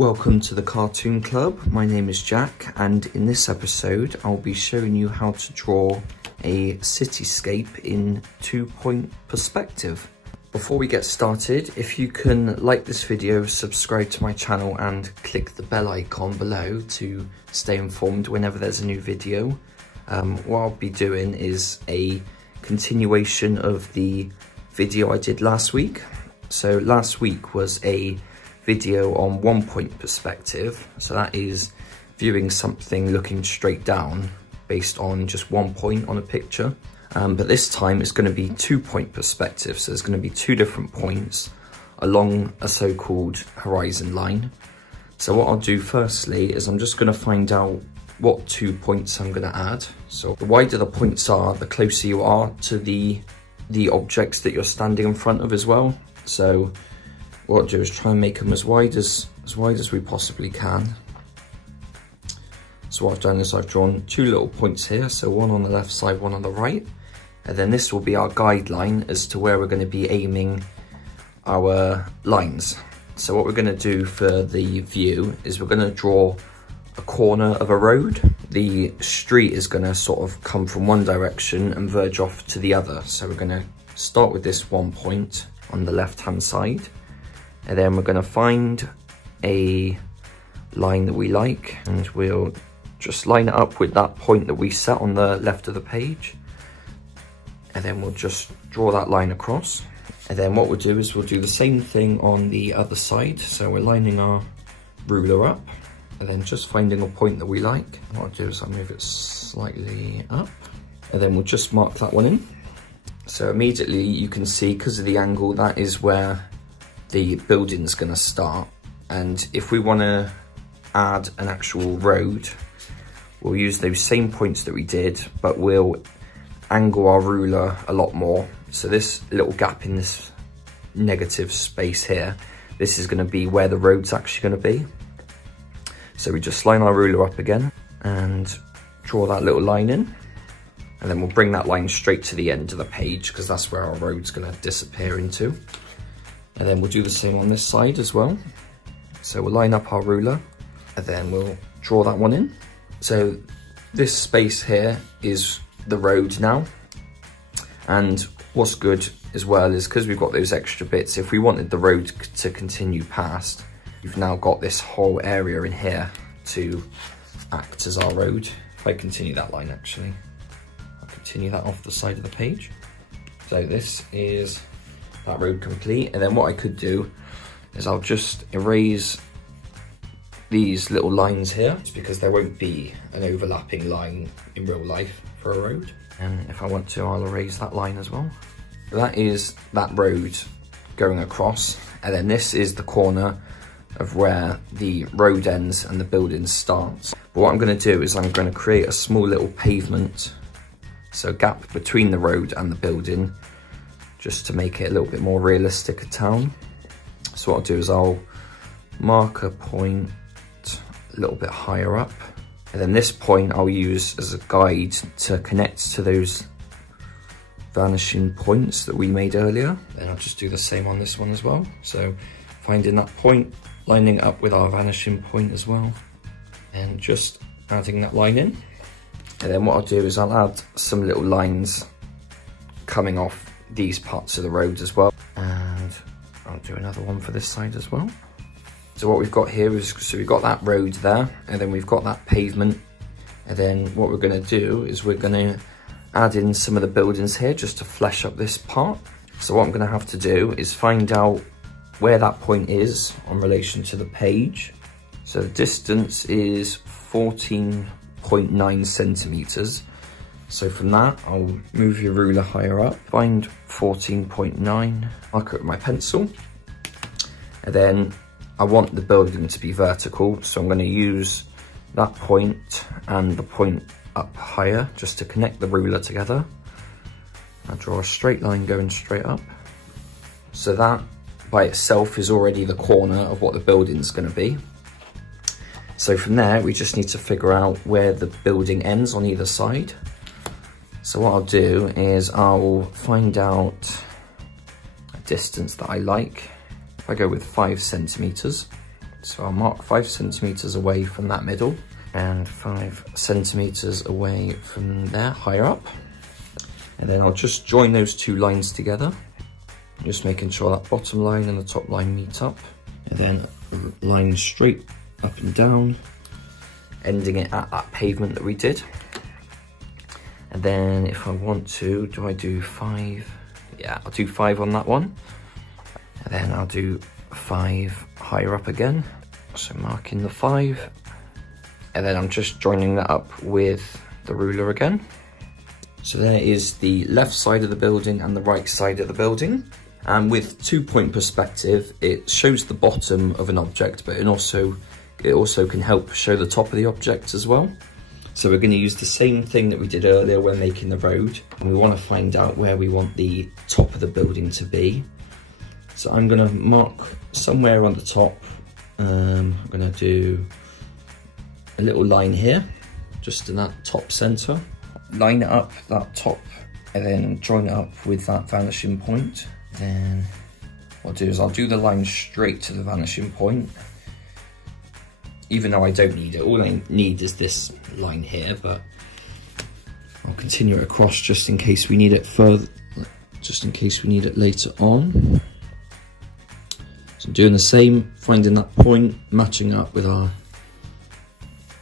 Welcome to the Cartoon Club. My name is Jack, and in this episode I'll be showing you how to draw a cityscape in 2-point perspective. Before we get started, if you can like this video, subscribe to my channel and click the bell icon below to stay informed whenever there's a new video. What I'll be doing is a continuation of the video I did last week. So last week was a video on 1-point perspective. So that is viewing something looking straight down based on just 1 point on a picture. But this time it's going to be 2-point perspective. So there's going to be 2 different points along a so-called horizon line. So what I'll do firstly is I'm just going to find out what 2 points I'm going to add. So the wider the points are, the closer you are to the objects that you're standing in front of as well. So what I'll do is try and make them as wide as we possibly can. So what I've done is I've drawn 2 little points here, so one on the left side, one on the right. And then this will be our guideline as to where we're going to be aiming our lines. So what we're going to do for the view is we're going to draw a corner of a road. The street is going to sort of come from one direction and verge off to the other. So we're going to start with this 1 point on the left hand side, and then we're going to find a line that we like, and we'll just line it up with that point that we set on the left of the page, and then we'll just draw that line across. And then what we'll do is we'll do the same thing on the other side. So we're lining our ruler up and then just finding a point that we like. What I'll do is I'll move it slightly up, and then we'll just mark that one in. So immediately you can see, because of the angle, that is where the building's going to start. And if we want to add an actual road, we'll use those same points that we did, but we'll angle our ruler a lot more. So this little gap in this negative space here, this is going to be where the road's actually going to be. So we just line our ruler up again and draw that little line in. And then we'll bring that line straight to the end of the page, because that's where our road's going to disappear into. And then we'll do the same on this side as well. So we'll line up our ruler and then we'll draw that one in. So this space here is the road now. And what's good as well is, because we've got those extra bits, if we wanted the road to continue past, we've now got this whole area in here to act as our road. If I continue that line, actually, I'll continue that off the side of the page. So this is that road complete. And then what I could do is I'll just erase these little lines here, because there won't be an overlapping line in real life for a road. And if I want to, I'll erase that line as well. So that is that road going across. And then this is the corner of where the road ends and the building starts. But what I'm going to do is I'm going to create a small little pavement, so a gap between the road and the building, just to make it a little bit more realistic a town. So what I'll do is I'll mark a point a little bit higher up, and then this point I'll use as a guide to connect to those vanishing points that we made earlier. Then I'll just do the same on this one as well. So finding that point, lining it up with our vanishing point as well, and just adding that line in. And then what I'll do is I'll add some little lines coming off these parts of the road as well, and I'll do another one for this side as well. So what we've got here is, so we've got that road there, and then we've got that pavement, and then what we're going to do is we're going to add in some of the buildings here just to flesh up this part. So what I'm going to have to do is find out where that point is in relation to the page. So the distance is 14.9 centimeters. So from that, I'll move your ruler higher up, find 14.9, mark it with my pencil. And then I want the building to be vertical, so I'm going to use that point and the point up higher just to connect the ruler together. I draw a straight line going straight up. So that by itself is already the corner of what the building's going to be. So from there, we just need to figure out where the building ends on either side. So what I'll do is I'll find out a distance that I like. If I go with 5 centimeters, So I'll mark 5 centimeters away from that middle and 5 centimeters away from there, higher up. And then I'll just join those 2 lines together, just making sure that bottom line and the top line meet up. And then line straight up and down, ending it at that pavement that we did. And then if I want to, do I do 5? Yeah, I'll do 5 on that one. And then I'll do 5 higher up again. So marking the 5. And then I'm just joining that up with the ruler again. So there is the left side of the building and the right side of the building. And with 2-point perspective, it shows the bottom of an object, but it also can help show the top of the object as well. So we're going to use the same thing that we did earlier when making the road. And we want to find out where we want the top of the building to be. So I'm going to mark somewhere on the top. I'm going to do a little line here, just in that top center. Line it up that top and then join it up with that vanishing point. Then what I'll do is I'll do the line straight to the vanishing point. Even though I don't need it, all I need is this line here, but I'll continue it across just in case we need it further, just in case we need it later on. So I'm doing the same, finding that point, matching up with our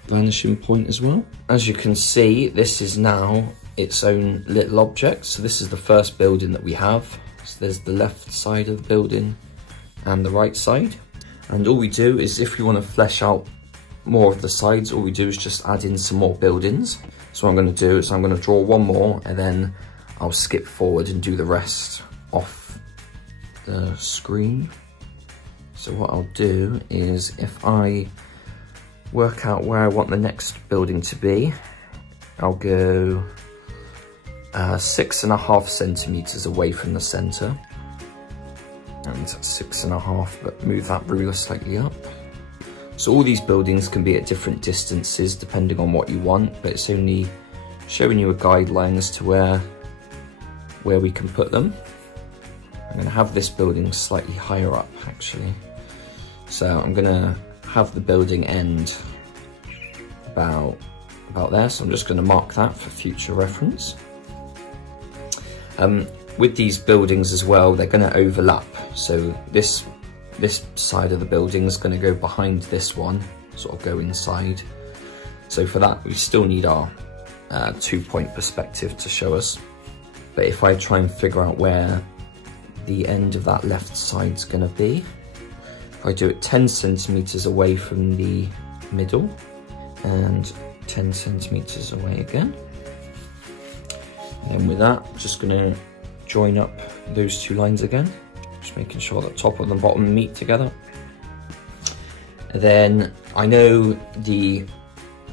vanishing point as well. As you can see, this is now its own little object. So this is the first building that we have. So there's the left side of the building and the right side. And all we do is, if we want to flesh out more of the sides, all we do is just add in some more buildings. So what I'm going to do is I'm going to draw one more and then I'll skip forward and do the rest off the screen. So what I'll do is, if I work out where I want the next building to be, I'll go 6.5 centimeters away from the center, and 6.5, but move that ruler slightly up. So all these buildings can be at different distances depending on what you want, but it's only showing you a guideline as to where we can put them. I'm going to have this building slightly higher up actually. So I'm going to have the building end about there, so I'm just going to mark that for future reference. With these buildings as well, they're going to overlap, so this side of the building is going to go behind this one, sort of go inside. So for that we still need our 2-point perspective to show us. But if I try and figure out where the end of that left side is going to be, if I do it 10 centimeters away from the middle and 10 centimeters away again, and then with that, I'm just going to join up those 2 lines again, just making sure that top and the bottom meet together. And then I know the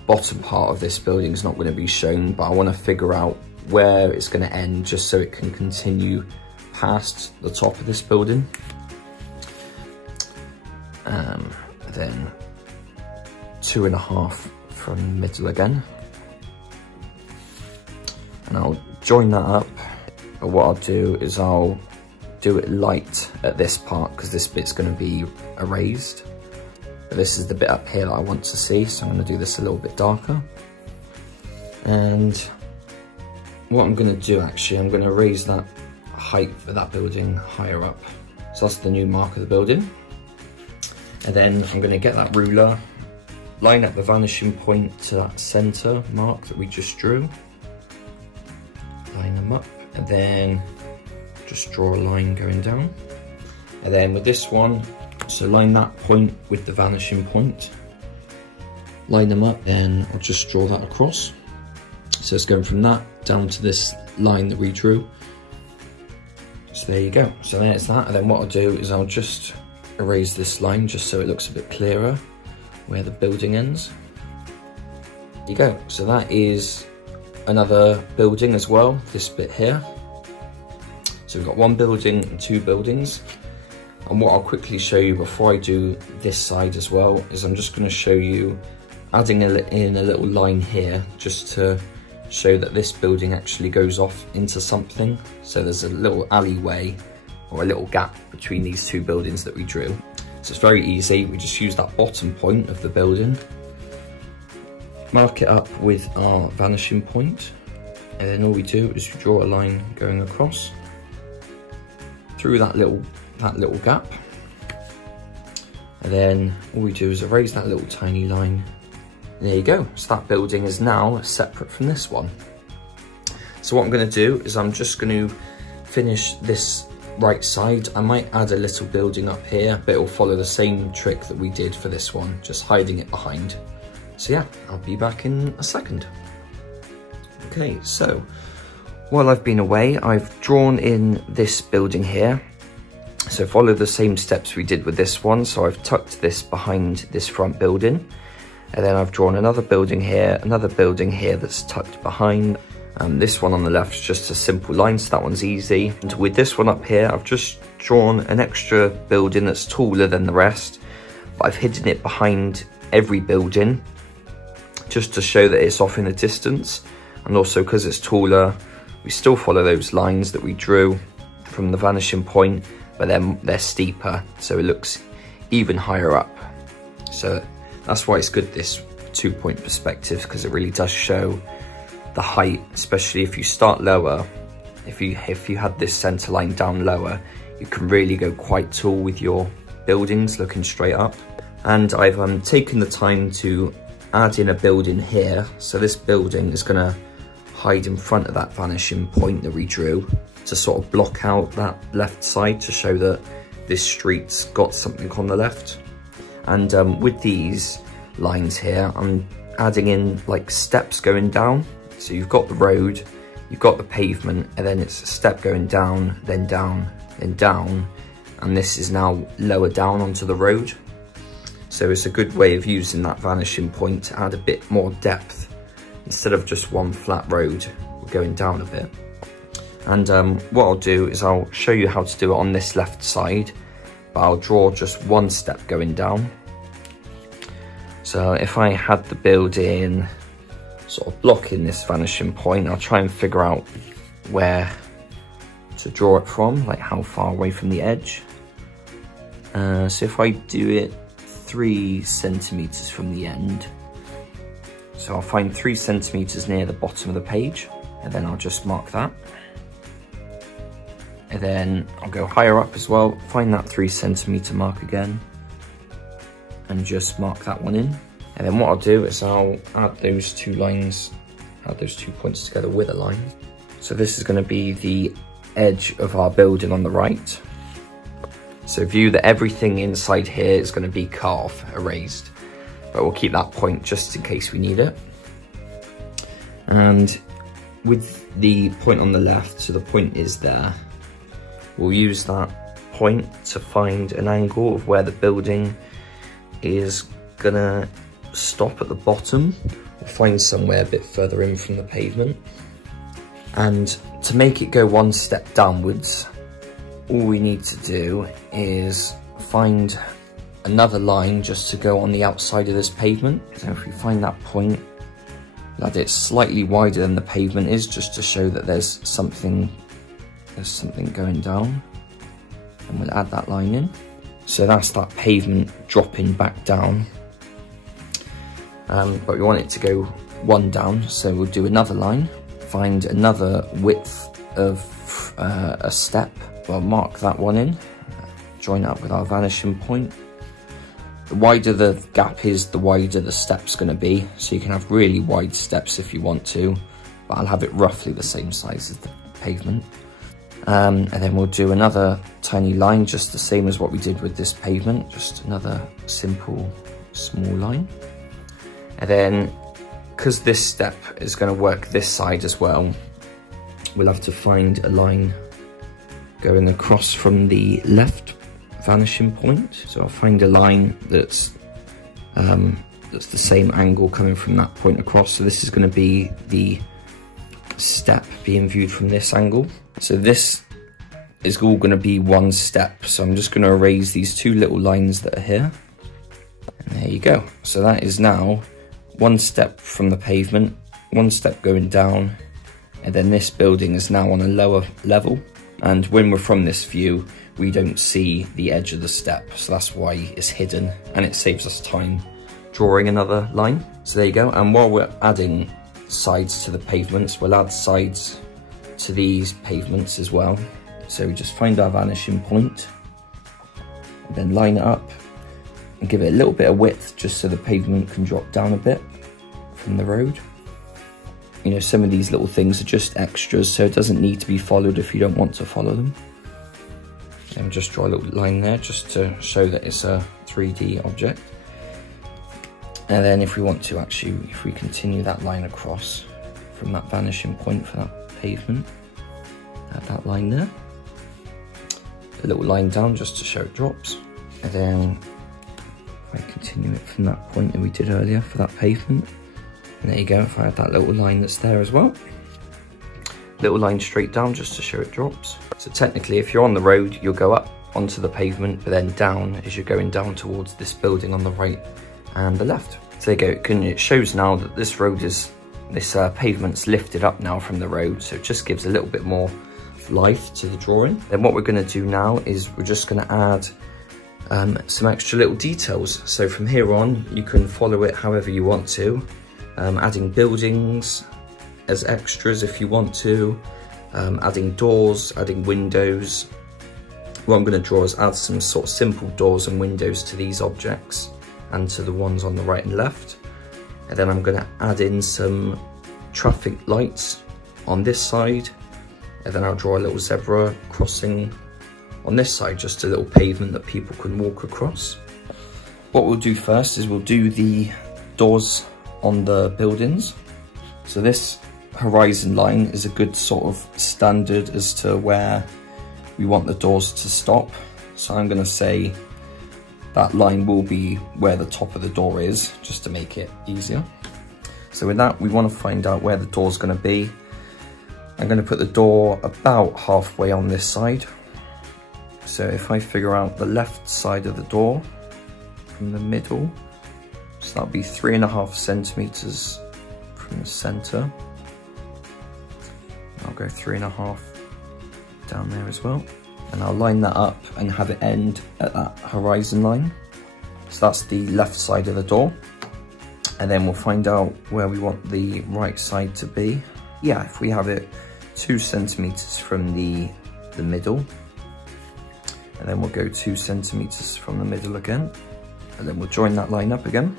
bottom part of this building is not going to be shown, but I want to figure out where it's going to end just so it can continue past the top of this building. Then 2.5 from the middle again, and I'll join that up. But what I'll do is I'll do it light at this part because this bit's going to be erased. But this is the bit up here that I want to see, so I'm going to do this a little bit darker. And what I'm going to do actually, I'm going to raise that height for that building higher up. So that's the new mark of the building. And then I'm going to get that ruler, line up the vanishing point to that center mark that we just drew, line them up, and then just draw a line going down. And then with this one, so line that point with the vanishing point, line them up, then I'll just draw that across. So it's going from that down to this line that we drew. So there you go. So there's that. And then what I'll do is I'll just erase this line just so it looks a bit clearer where the building ends. There you go. So that is another building as well, this bit here. So we've got 1 building and 2 buildings. And what I'll quickly show you before I do this side as well is I'm just going to show you adding in a little line here just to show that this building actually goes off into something. So there's a little alleyway or a little gap between these 2 buildings that we drew. So it's very easy. We just use that bottom point of the building, mark it up with our vanishing point, and then all we do is we draw a line going across through that little gap. And then all we do is erase that little tiny line. And there you go. So that building is now separate from this one. So what I'm going to do is I'm just going to finish this right side. I might add a little building up here, but it will follow the same trick that we did for this one, just hiding it behind. So yeah, I'll be back in a second. Okay, so while I've been away, I've drawn in this building here. So follow the same steps we did with this one. So I've tucked this behind this front building, and then I've drawn another building here that's tucked behind. This one on the left is just a simple line, so that one's easy. And with this one up here, I've just drawn an extra building that's taller than the rest, but I've hidden it behind every building just to show that it's off in the distance. And also because it's taller, we still follow those lines that we drew from the vanishing point, but then they're steeper, so it looks even higher up. So that's why it's good, this 2-point perspective, because it really does show the height, especially if you start lower. If you had this center line down lower, you can really go quite tall with your buildings looking straight up. And I've taken the time to add in a building here. So this building is going to hide in front of that vanishing point that we drew to sort of block out that left side to show that this street's got something on the left. And with these lines here, I'm adding in like steps going down. So you've got the road, you've got the pavement, and then it's a step going down, then down, then down, and this is now lower down onto the road. So it's a good way of using that vanishing point to add a bit more depth. Instead of just one flat road, we're going down a bit. And what I'll do is I'll show you how to do it on this left side, but I'll draw just one step going down. So if I had the building sort of blocking this vanishing point, I'll try and figure out where to draw it from, like how far away from the edge. So if I do it 3 centimeters from the end, so I'll find 3 centimeters near the bottom of the page, and then I'll just mark that. And then I'll go higher up as well, find that 3 centimeter mark again, and just mark that one in. And then what I'll do is I'll add those 2 lines, add those 2 points together with a line. So this is going to be the edge of our building on the right. So view that everything inside here is going to be cut off, erased, but we'll keep that point just in case we need it. And with the point on the left, so the point is there, we'll use that point to find an angle of where the building is gonna stop at the bottom. We'll find somewhere a bit further in from the pavement. And to make it go one step downwards, all we need to do is find another line just to go on the outside of this pavement. So if we find that point, that it's slightly wider than the pavement is, just to show that there's something going down, and we'll add that line in. So that's that pavement dropping back down, but we want it to go one down, so we'll do another line, find another width of a step. We'll mark that one in, join up with our vanishing point. The wider the gap is, the wider the step's going to be, so you can have really wide steps if you want to, but I'll have it roughly the same size as the pavement. And then we'll do another tiny line, just the same as what we did with this pavement, just another simple small line. And then, because this step is going to work this side as well, we'll have to find a line going across from the left vanishing point. So I'll find a line that's the same angle coming from that point across. So this is going to be the step being viewed from this angle. So this is all going to be one step. So I'm just going to erase these 2 little lines that are here. And there you go. So that is now one step from the pavement, one step going down, and then this building is now on a lower level. And when we're from this view, we don't see the edge of the step. So that's why it's hidden, and it saves us time drawing another line. So there you go. And while we're adding sides to the pavements, we'll add sides to these pavements as well. So we just find our vanishing point, and then line it up and give it a little bit of width just so the pavement can drop down a bit from the road. You know, some of these little things are just extras, so it doesn't need to be followed if you don't want to follow them. And just draw a little line there just to show that it's a 3D object. And then if we want to actually, if we continue that line across from that vanishing point for that pavement, add that line there. A little line down just to show it drops. And then if I continue it from that point that we did earlier for that pavement, and there you go, if I add that little line that's there as well. Little line straight down just to show it drops. So technically, if you're on the road, you'll go up onto the pavement, but then down as you're going down towards this building on the right and the left. So there you go, it shows now that this road is, this pavement's lifted up now from the road, so it just gives a little bit more life to the drawing. Then what we're going to do now is we're just going to add some extra little details. So from here on, you can follow it however you want to, adding buildings as extras if you want to, adding doors, adding windows. What I'm going to draw is add some sort of simple doors and windows to these objects and to the ones on the right and left. And then I'm going to add in some traffic lights on this side, and then I'll draw a little zebra crossing on this side, just a little pavement that people can walk across. What we'll do first is we'll do the doors on the buildings. So this horizon line is a good sort of standard as to where we want the doors to stop. So I'm going to say that line will be where the top of the door is, just to make it easier. So with that, we want to find out where the door's going to be. I'm going to put the door about halfway on this side. So if I figure out the left side of the door from the middle, so that'll be 3.5 centimeters from the center. I'll go 3.5 down there as well. And I'll line that up and have it end at that horizon line. So that's the left side of the door. And then we'll find out where we want the right side to be. Yeah, if we have it 2 centimeters from the middle, and then we'll go 2 centimeters from the middle again, and then we'll join that line up again.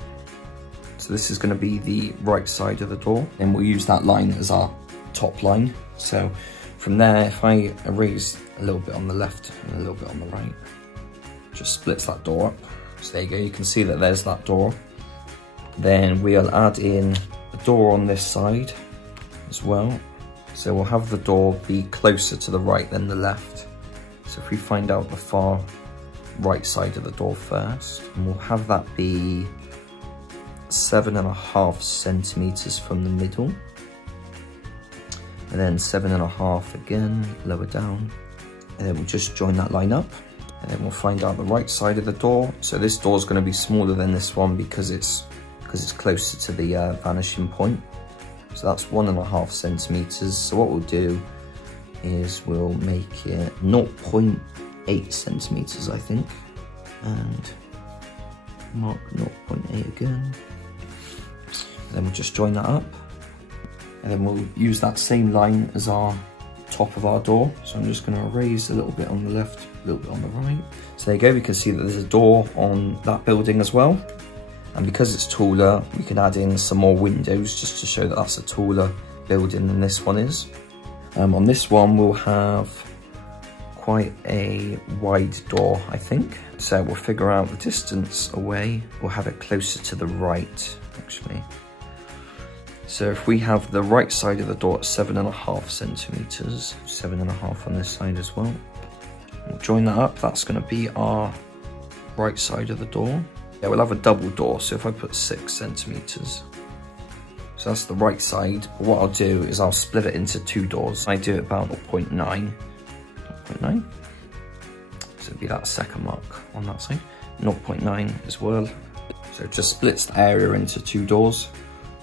So this is going to be the right side of the door, and we'll use that line as our top line. So from there, if I erase a little bit on the left and a little bit on the right, just splits that door up. So there you go, you can see that there's that door. Then we'll add in a door on this side as well. So we'll have the door be closer to the right than the left. So if we find out the far right side of the door first, and we'll have that be 7.5 centimeters from the middle. And then 7.5 again, lower down. And then we'll just join that line up. And then we'll find out the right side of the door. So this door is going to be smaller than this one because it's closer to the vanishing point. So that's 1.5 centimeters. So what we'll do is we'll make it 0.8 centimeters, I think. And mark 0.8 again. And then we'll just join that up. And then we'll use that same line as our top of our door. So I'm just going to erase a little bit on the left, a little bit on the right. So there you go, we can see that there's a door on that building as well. And because it's taller, we can add in some more windows just to show that that's a taller building than this one is. On this one, we'll have quite a wide door, I think. So we'll figure out the distance away. We'll have it closer to the right, actually. So if we have the right side of the door at 7.5 centimeters, 7.5 on this side as well. We'll join that up, that's going to be our right side of the door. Yeah, we'll have a double door, so if I put 6 centimeters, so that's the right side. But what I'll do is I'll split it into 2 doors. I do it about 0.9, 0.9. So it'll be that second mark on that side, 0.9 as well. So it just splits the area into 2 doors.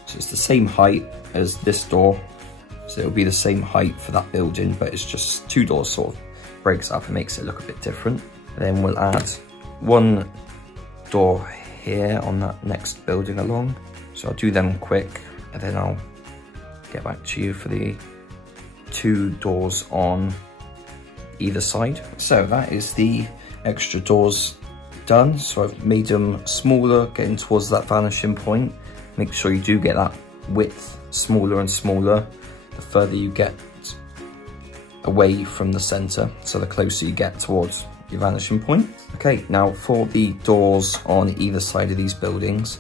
So it's the same height as this door. So it'll be the same height for that building, but it's just 2 doors sort of breaks up and makes it look a bit different. Then we'll add one door here on that next building along. So I'll do them quick and then I'll get back to you for the 2 doors on either side. So that is the extra doors done. So I've made them smaller, getting towards that vanishing point. Make sure you do get that width smaller and smaller the further you get away from the center, so the closer you get towards your vanishing point. Okay, now for the doors on either side of these buildings,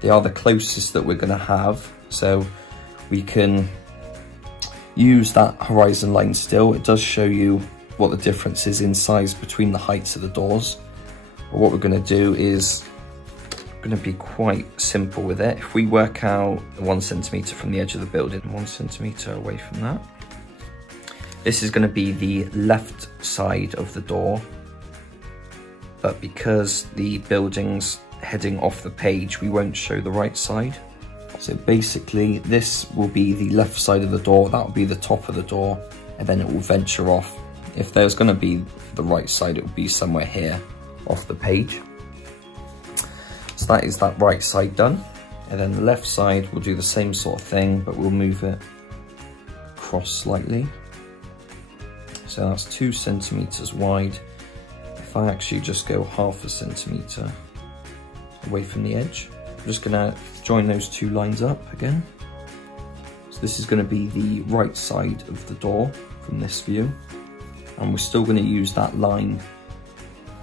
they are the closest that we're going to have, so we can use that horizon line still. It does show you what the difference is in size between the heights of the doors, but what we're going to do is going to be quite simple with it. If we work out 1 centimeter from the edge of the building, 1 centimeter away from that, this is going to be the left side of the door, but because the building's heading off the page, we won't show the right side. So basically this will be the left side of the door, that will be the top of the door, and then it will venture off. If there's going to be the right side, it will be somewhere here off the page. So that is that right side done. And then the left side, we'll do the same sort of thing, but we'll move it across slightly. So that's 2 centimeters wide. If I actually just go 0.5 centimeter away from the edge, I'm just gonna join those 2 lines up again. So this is gonna be the right side of the door from this view. And we're still gonna use that line,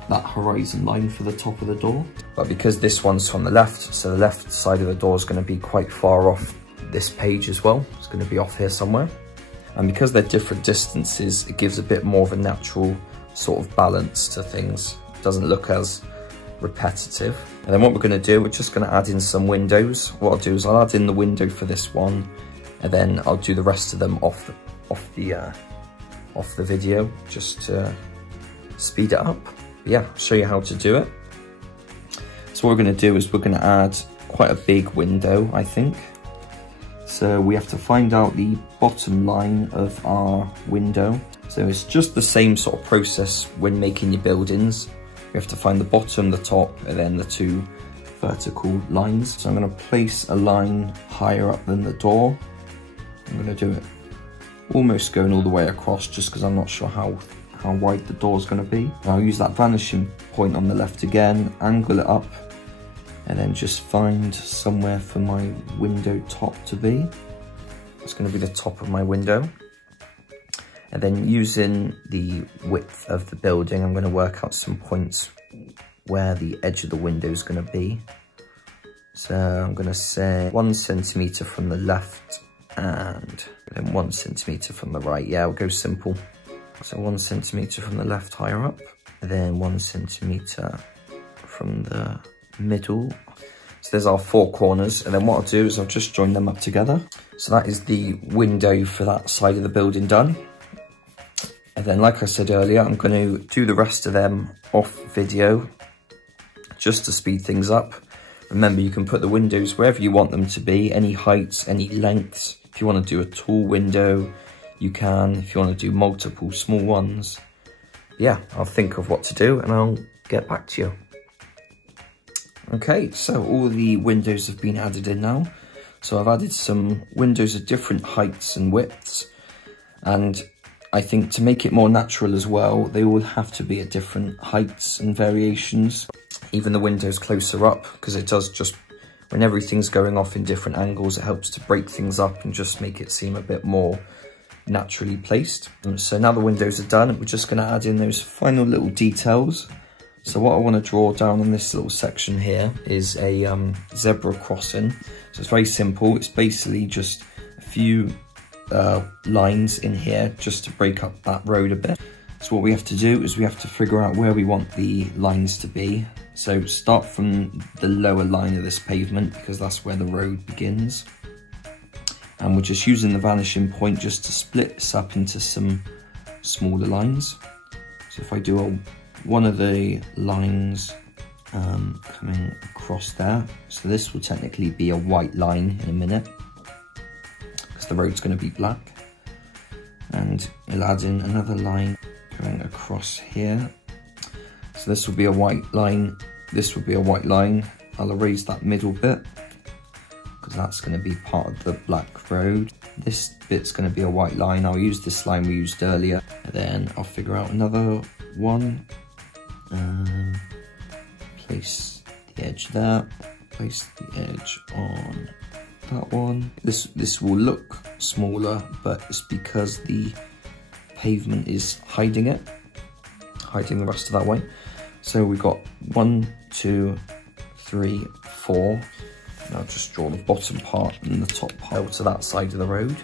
that horizon line for the top of the door. But because this one's from the left, so the left side of the door is gonna be quite far off this page as well. It's gonna be off here somewhere. And because they're different distances, it gives a bit more of a natural sort of balance to things. It doesn't look as repetitive. And then what we're going to do, we're just going to add in some windows. What I'll do is I'll add in the window for this one, and then I'll do the rest of them off the video, just to speed it up. But yeah, I'll show you how to do it. So what we're going to do is we're going to add quite a big window, I think. So we have to find out the bottom line of our window. So it's just the same sort of process when making your buildings. We have to find the bottom, the top, and then the 2 vertical lines. So I'm going to place a line higher up than the door. I'm going to do it almost going all the way across, just because I'm not sure how wide the door is going to be. And I'll use that vanishing point on the left again, angle it up, and then just find somewhere for my window top to be. It's going to be the top of my window. And then using the width of the building, I'm going to work out some points where the edge of the window is going to be. So I'm going to say 1 centimeter from the left and then 1 centimeter from the right. Yeah, I'll go simple. So 1 centimeter from the left higher up, and then 1 centimeter from the middle. So there's our 4 corners, and then what I'll do is I'll just join them up together. So that is the window for that side of the building done. And then, like I said earlier, I'm going to do the rest of them off video just to speed things up. Remember, you can put the windows wherever you want them to be, any heights, any lengths. If you want to do a tall window, you can. If you want to do multiple small ones, yeah, I'll think of what to do and I'll get back to you. Okay, so all the windows have been added in now. So I've added some windows of different heights and widths, and I think to make it more natural as well, they all have to be at different heights and variations. Even the windows closer up, because it does just, when everything's going off in different angles, it helps to break things up and just make it seem a bit more naturally placed. So now the windows are done, we're just going to add in those final little details. So what I want to draw down on this little section here is a zebra crossing. So it's very simple. It's basically just a few lines in here just to break up that road a bit. So what we have to do is we have to figure out where we want the lines to be. So start from the lower line of this pavement, because that's where the road begins. And we're just using the vanishing point just to split this up into some smaller lines. So if I do one of the lines coming across there, so this will technically be a white line in a minute, because the road's going to be black. And you'll add in another line going across here. So this will be a white line, this will be a white line. I'll erase that middle bit because that's going to be part of the black road. This bit's going to be a white line. I'll use this line we used earlier, and then I'll figure out another one. Place the edge there, place the edge on that one. This will look smaller, but it's because the pavement is hiding it, hiding the rest of that way. So we've got 1, 2, 3, 4. And I'll just draw the bottom part and the top part to that side of the road.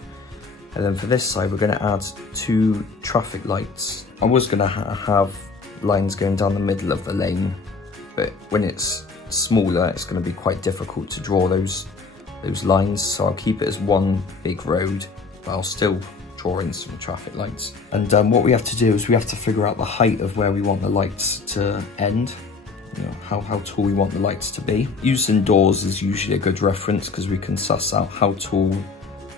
And then for this side, we're going to add 2 traffic lights. I was going to have lines going down the middle of the lane, but when it's smaller, it's going to be quite difficult to draw those lines. So I'll keep it as one big road, but I'll still draw in some traffic lights. And what we have to do is we have to figure out the height of where we want the lights to end. You know, how tall we want the lights to be. Using doors is usually a good reference because we can suss out how tall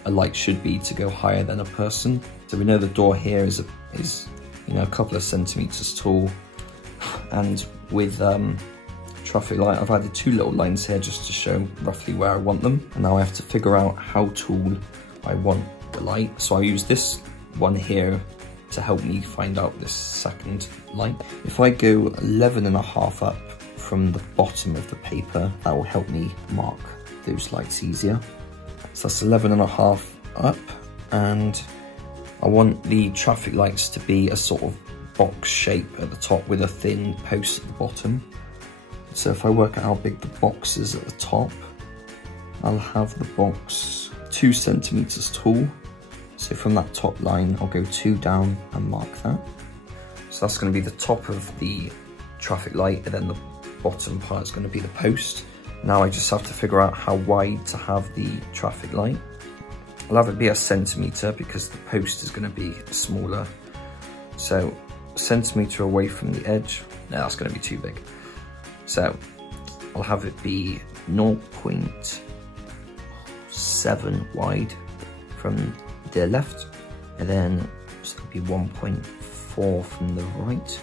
a light should be to go higher than a person. So we know the door here is you know, a couple of centimeters tall, and with traffic light I've added 2 little lines here just to show roughly where I want them. And now I have to figure out how tall I want the light. So I use this one here to help me find out this second light. If I go 11.5 up from the bottom of the paper, that will help me mark those lights easier. So that's 11.5 up, and I want the traffic lights to be a sort of box shape at the top with a thin post at the bottom. So if I work out how big the box is at the top, I'll have the box 2 centimeters tall. So from that top line, I'll go 2 down and mark that. So that's going to be the top of the traffic light, and then the bottom part is going to be the post. Now I just have to figure out how wide to have the traffic light. I'll have it be 1 centimeter because the post is going to be smaller. So 1 centimeter away from the edge. No, that's going to be too big. So I'll have it be 0.7 wide from the left, and then it's going to be 1.4 from the right.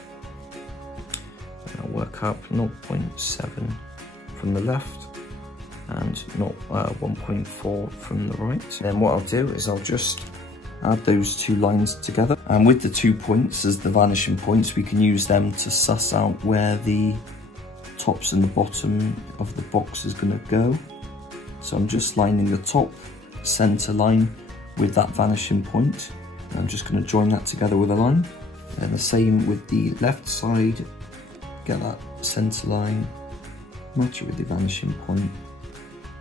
And I'll work up 0.7 from the left and 1.4 from the right. Then what I'll do is I'll just add those 2 lines together, and with the 2 points as the vanishing points, we can use them to suss out where the tops and the bottom of the box is going to go. So I'm just lining the top center line with that vanishing point, and I'm just going to join that together with a line. And the same with the left side, get that center line, match it with the vanishing point,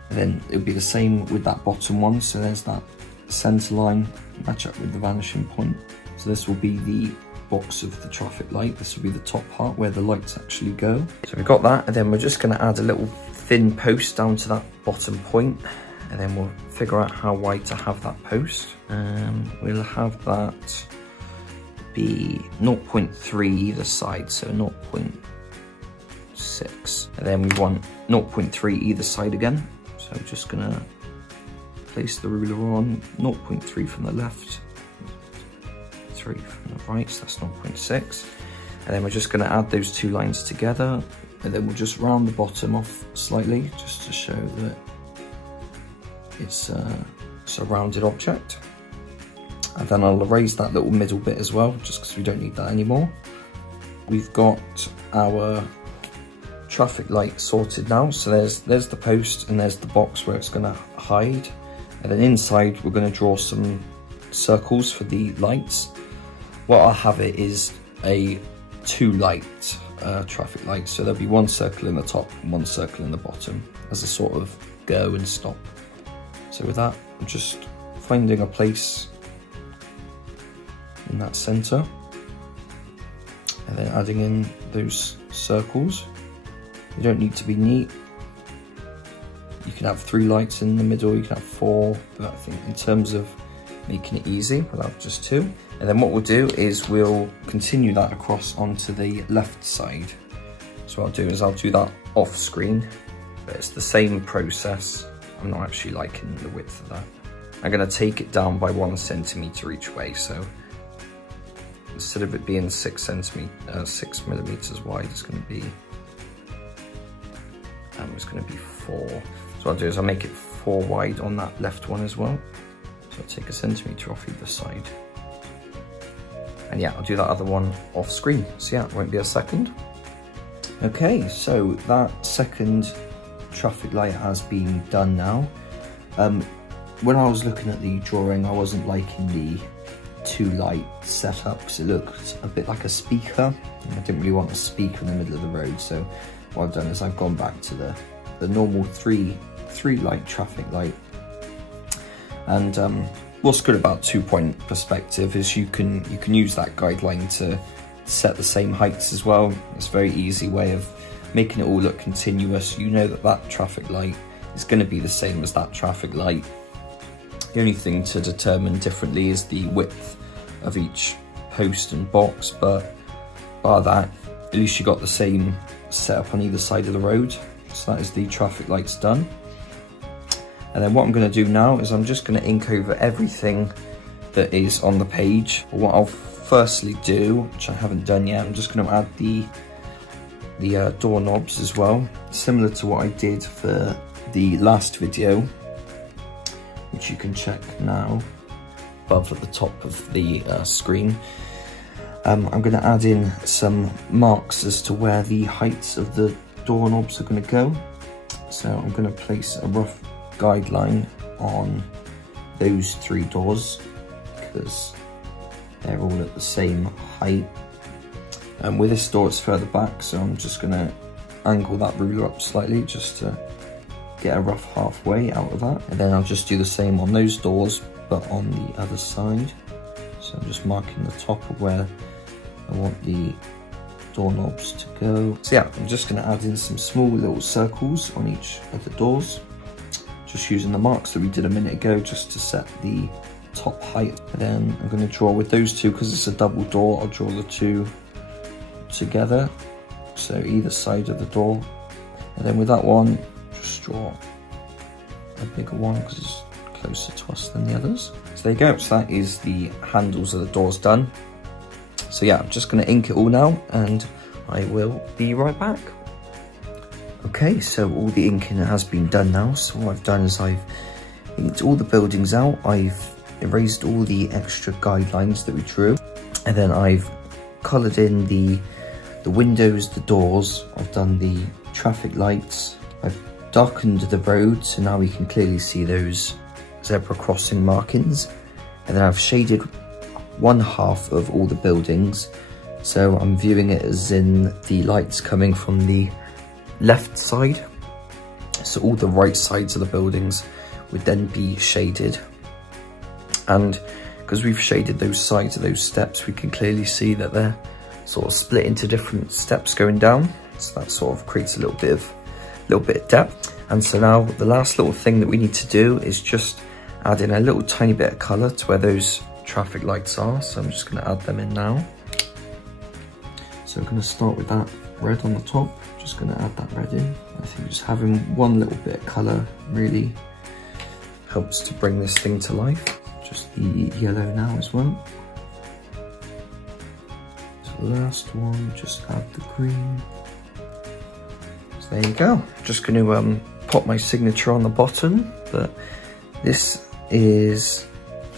and then it'll be the same with that bottom one. So there's that center line, match up with the vanishing point. So this will be the box of the traffic light. This will be the top part where the lights actually go. So we've got that, and then we're just going to add a little thin post down to that bottom point, and then we'll figure out how wide to have that post. We'll have that be 0.3 either side, so 0.6, and then we want 0.3 either side again. So I'm just gonna place the ruler on 0.3 from the left, 3 from the right, so that's 0.6, and then we're just gonna add those 2 lines together, and then we'll just round the bottom off slightly just to show that it's a rounded object. And then I'll erase that little middle bit as well, just because we don't need that anymore. We've got our traffic light sorted now. So there's the post, and there's the box where it's going to hide. And then inside we're going to draw some circles for the lights. What I'll have it is a 2 light traffic light. So there'll be 1 circle in the top and 1 circle in the bottom as a sort of go and stop. So with that, I'm just finding a place in that center, and then adding in those circles. You don't need to be neat. You can have 3 lights in the middle, you can have 4, but I think in terms of making it easy, we'll have just 2. And then what we'll do is we'll continue that across onto the left side. So what I'll do is I'll do that off screen, but it's the same process. I'm not actually liking the width of that. I'm going to take it down by 1 centimeter each way, so instead of it being 6 millimeters wide, it's going to be 4. So what I'll do is I'll make it 4 wide on that left one as well. So I'll take 1 centimeter off either side. And yeah, I'll do that other one off screen. So yeah, it won't be a second. Okay, so that second traffic light has been done now. When I was looking at the drawing, I wasn't liking the 2 light setup because it looked a bit like a speaker. I didn't really want a speaker in the middle of the road, so what I've done is I've gone back to the normal 3 light traffic light. And what's good about 2-point perspective is you can use that guideline to set the same heights as well. It's a very easy way of making it all look continuous. You know that that traffic light is going to be the same as that traffic light. The only thing to determine differently is the width of each post and box, but bar that, at least you got the same setup on either side of the road. So that is the traffic lights done. And then what I'm going to do now is I'm just going to ink over everything that is on the page. But what I'll firstly do, which I haven't done yet, I'm just going to add the doorknobs as well, similar to what I did for the last video, which you can check now above at the top of the screen. I'm going to add in some marks as to where the heights of the doorknobs are going to go. So I'm going to place a rough guideline on those 3 doors because they're all at the same height. And with this door it's further back, so I'm just going to angle that ruler up slightly just to get a rough halfway out of that. And then I'll just do the same on those doors but on the other side. So I'm just marking the top of where I want the doorknobs to go. So yeah, I'm just going to add in some small little circles on each of the doors, just using the marks that we did a minute ago just to set the top height. And then I'm going to draw with those 2 because it's a double door. I'll draw the 2 together, so either side of the door. And then with that one, just draw a bigger one because it's closer to us than the others. So there you go, so that is the handles of the doors done. So yeah, I'm just going to ink it all now and I will be right back. Okay, so all the inking has been done now. So what I've done is I've inked all the buildings out, I've erased all the extra guidelines that we drew, and then I've coloured in the windows, the doors, I've done the traffic lights, I've darkened the road so now we can clearly see those zebra crossing markings, and then I've shaded 1/2 of all the buildings, so I'm viewing it as in the lights coming from the left side, so all the right sides of the buildings would then be shaded. And because we've shaded those sides of those steps, we can clearly see that they're sort of split into different steps going down, so that sort of creates a little bit of depth. And so now the last little thing that we need to do is just add in a little tiny bit of colour to where those traffic lights are, so I'm just going to add them in now. So I'm going to start with that red on the top, just going to add that red in. I think just having one little bit of colour really helps to bring this thing to life. Just the yellow now as well. So the last one, just add the green. So there you go. Just going to pop my signature on the bottom, but this is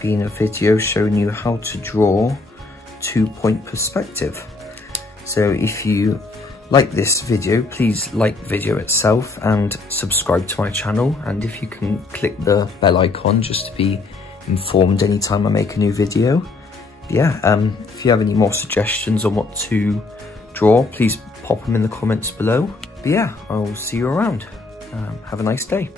been a video showing you how to draw 2-point perspective. So if you like this video, please like the video itself and subscribe to my channel, and if you can click the bell icon just to be informed anytime I make a new video. Yeah, if you have any more suggestions on what to draw, please pop them in the comments below. But yeah, I'll see you around. Have a nice day.